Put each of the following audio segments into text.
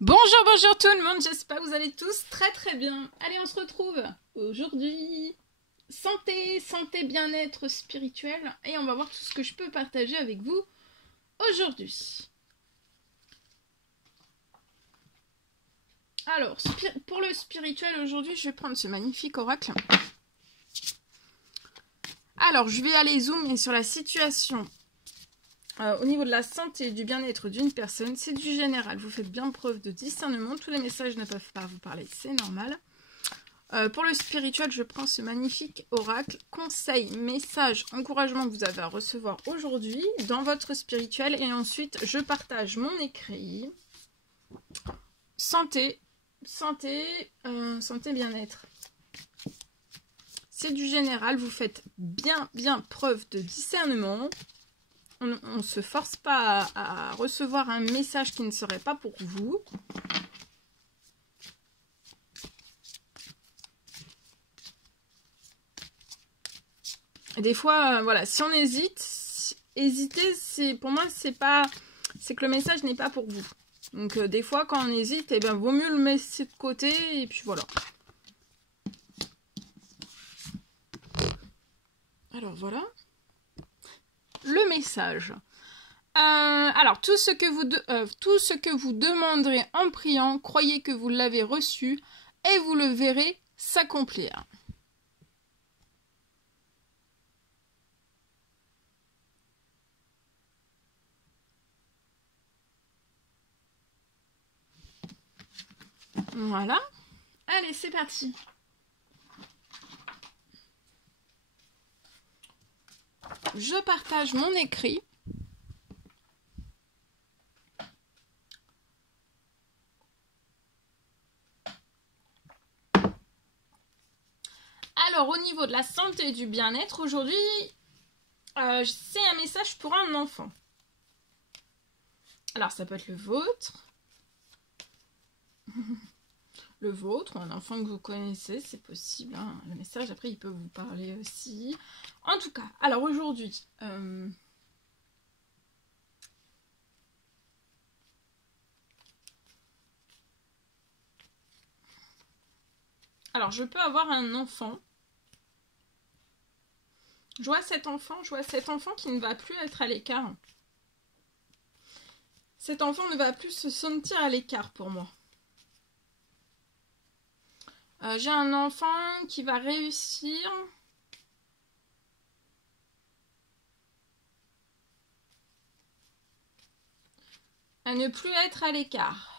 Bonjour, bonjour tout le monde, j'espère que vous allez tous très bien. Allez, on se retrouve aujourd'hui. Santé, bien-être spirituel. Et on va voir tout ce que je peux partager avec vous aujourd'hui. Alors, pour le spirituel aujourd'hui, je vais prendre ce magnifique oracle. Alors, je vais aller zoomer sur la situation au niveau de la santé et du bien-être d'une personne. C'est du général, vous faites bien preuve de discernement. Tous les messages ne peuvent pas vous parler, c'est normal. Pour le spirituel, je prends ce magnifique oracle. Conseil, message, encouragement que vous avez à recevoir aujourd'hui dans votre spirituel. Et ensuite, je partage mon écrit. Santé, bien-être. C'est du général, vous faites bien preuve de discernement. On ne se force pas à recevoir un message qui ne serait pas pour vous. Des fois, voilà, si on hésite, hésiter, pour moi, c'est que le message n'est pas pour vous. Donc, des fois, quand on hésite, eh ben, vaut mieux le mettre de côté, et puis voilà. Alors, voilà. Le message. Alors, tout ce que vous demanderez en priant, croyez que vous l'avez reçu, et vous le verrez s'accomplir. Voilà. Allez, c'est parti. Je partage mon écrit. Alors, au niveau de la santé et du bien-être, aujourd'hui, c'est un message pour un enfant. Alors, ça peut être le vôtre. Le vôtre ou un enfant que vous connaissez, c'est possible. Hein. Le message, après, il peut vous parler aussi. En tout cas, alors aujourd'hui... Alors, je peux avoir un enfant. Je vois cet enfant qui ne va plus être à l'écart. Cet enfant ne va plus se sentir à l'écart pour moi. J'ai un enfant qui va réussir à ne plus être à l'écart.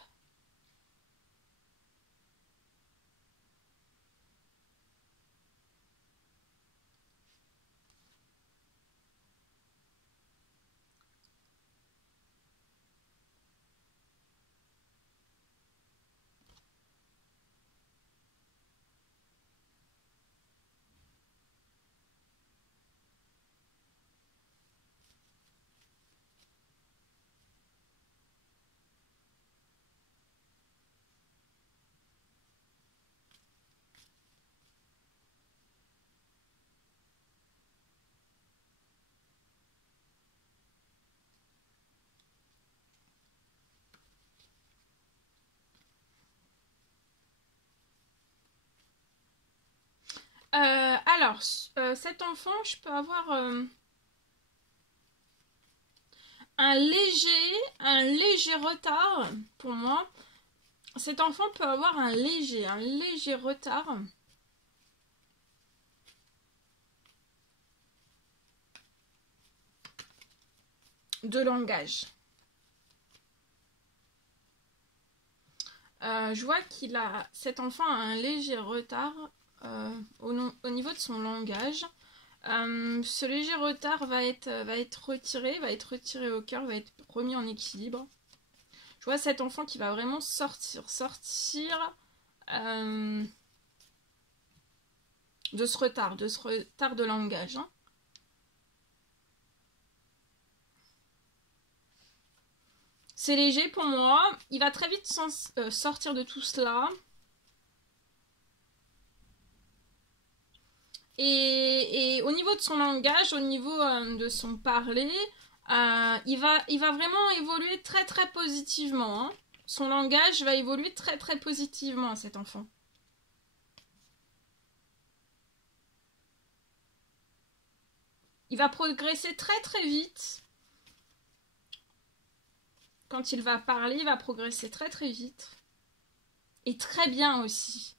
Alors, cet enfant, je peux avoir un léger retard pour moi. Cet enfant peut avoir un léger retard. De langage. Je vois cet enfant a un léger retard au niveau de son langage. Ce léger retard va être retiré au cœur, va être remis en équilibre. Je vois cet enfant qui va vraiment sortir de ce retard de langage. Hein. C'est léger pour moi. Il va très vite sortir de tout cela. Et au niveau de son langage, au niveau de son parler, il va vraiment évoluer très positivement. Hein. Son langage va évoluer très très positivement à cet enfant. Il va progresser très très vite. Quand il va parler, il va progresser très très vite. Et très bien aussi.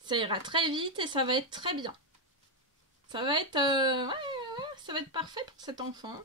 Ça ira très vite et ça va être très bien. Ça va être, ça va être parfait pour cet enfant.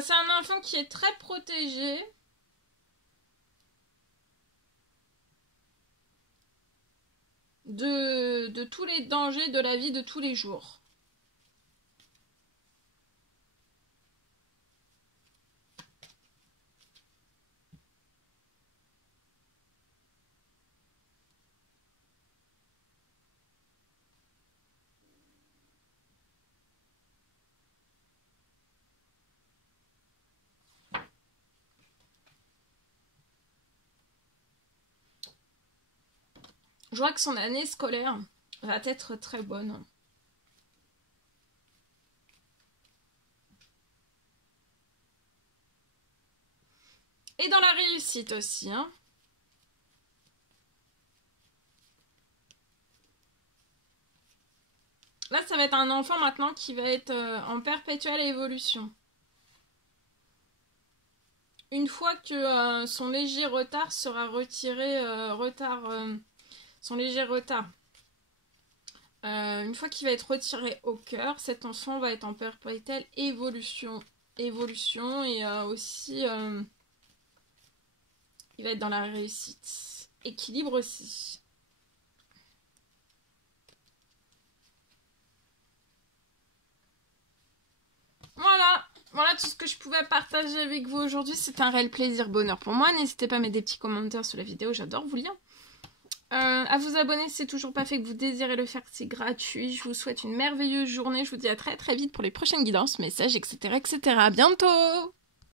C'est un enfant qui est très protégé. De tous les dangers de la vie de tous les jours. Je vois que son année scolaire va être très bonne. Et dans la réussite aussi, hein. Là, ça va être un enfant maintenant qui va être en perpétuelle évolution. Une fois que son léger retard sera retiré, son léger retard, une fois qu'il va être retiré au cœur, cet enfant va être en perpétuelle évolution et aussi il va être dans la réussite. Équilibre aussi. Voilà tout ce que je pouvais partager avec vous aujourd'hui. C'est un réel plaisir, bonheur pour moi. N'hésitez pas à mettre des petits commentaires sous la vidéo, j'adore vous lire. À vous abonner si c'est toujours pas fait, que vous désirez le faire, c'est gratuit. Je vous souhaite une merveilleuse journée. Je vous dis à très très vite pour les prochaines guidances, messages, etc. etc. À bientôt!